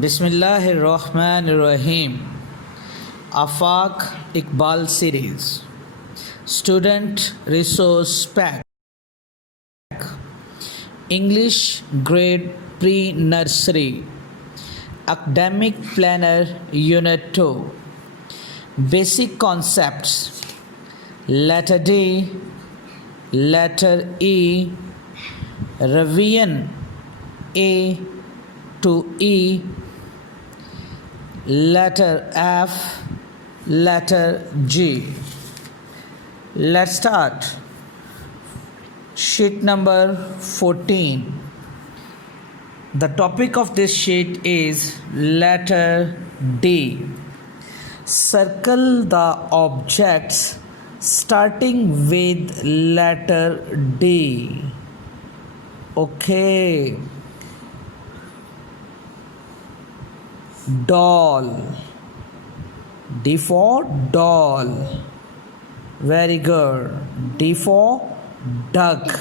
Bismillahir Rahmanir Rahim. AFAQ Iqbal series. Student Resource Pack. English Grade Pre-Nursery. Academic Planner Unit-2. Basic Concepts. Letter D. Letter E. Revision A to E. Letter F, letter G. Let's start. Sheet number 14. The topic of this sheet is letter D. Circle the objects starting with letter D. Okay. Doll. D for doll. Very good. D for duck.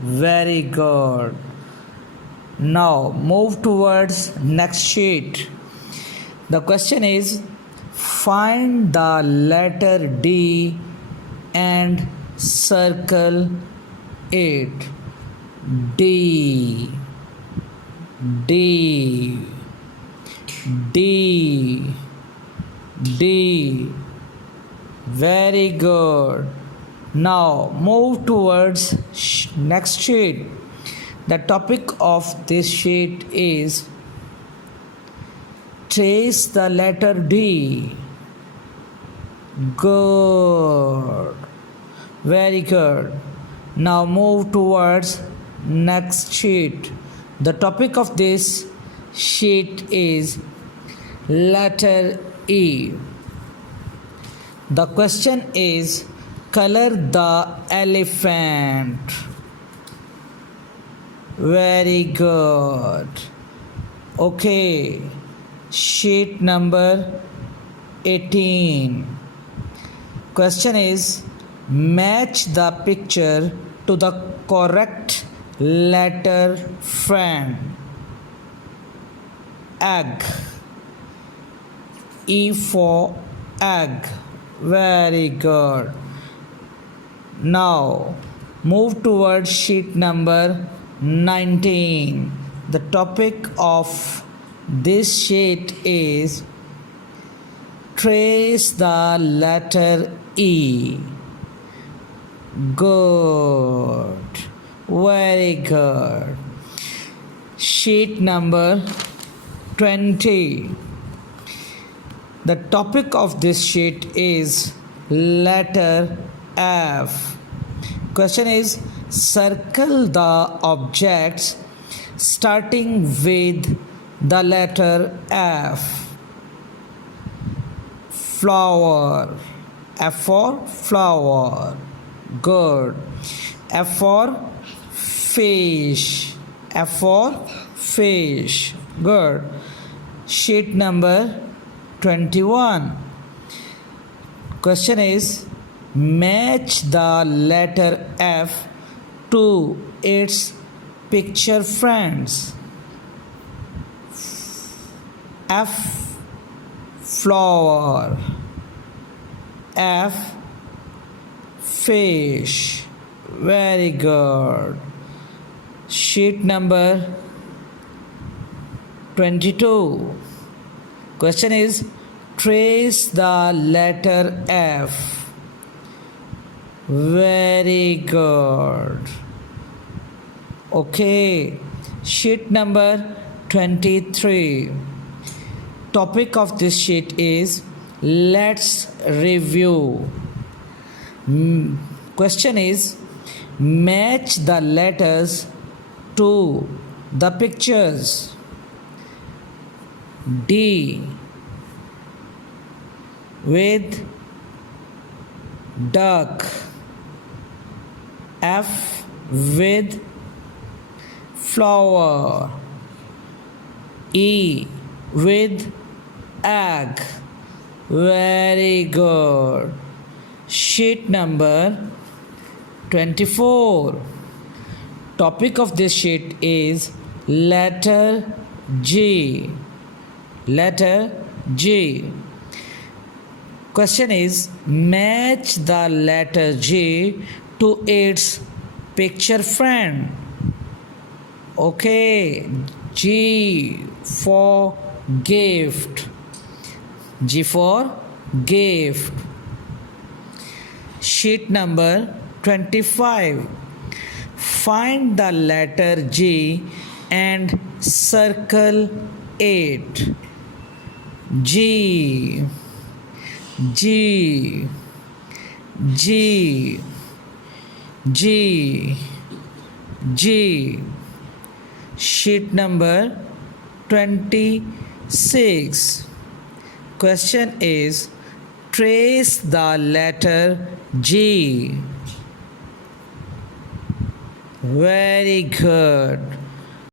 Very good. Now move towards next sheet. The question is, find the letter D and circle it. D. D. D. D. Very good. Now move towards next sheet. The topic of this sheet is trace the letter D. Good. Very good. Now move towards next sheet. The topic of this sheet is letter E. The question is, color the elephant. Very good. Okay. Sheet number 18. Question is, match the picture to the correct letter friend. Egg. E for egg. Very good. Now move towards sheet number 19. The topic of this sheet is trace the letter E. Good. Very good. Sheet number 20. The topic of this sheet is letter F. Question is, circle the objects starting with the letter F. Flower. F for flower. Good. F for fish. F for fish. Good. Sheet number 21. Question is, match the letter F to its picture friends. F flower. F fish. Very good. Sheet number 22. Question is, trace the letter F. Very good. Okay. Sheet number 23. Topic of this sheet is let's review. Question is, match the letters to the pictures. D with duck. F with flower. E with egg. Very good. Sheet number 24. Topic of this sheet is letter G. Letter G. Question is match the letter G to its picture friend. Okay, G for gift. G for gift. Sheet number 25. Find the letter G and circle it. G, G, G, G, G. Sheet number 26. Question is trace the letter G. Very good.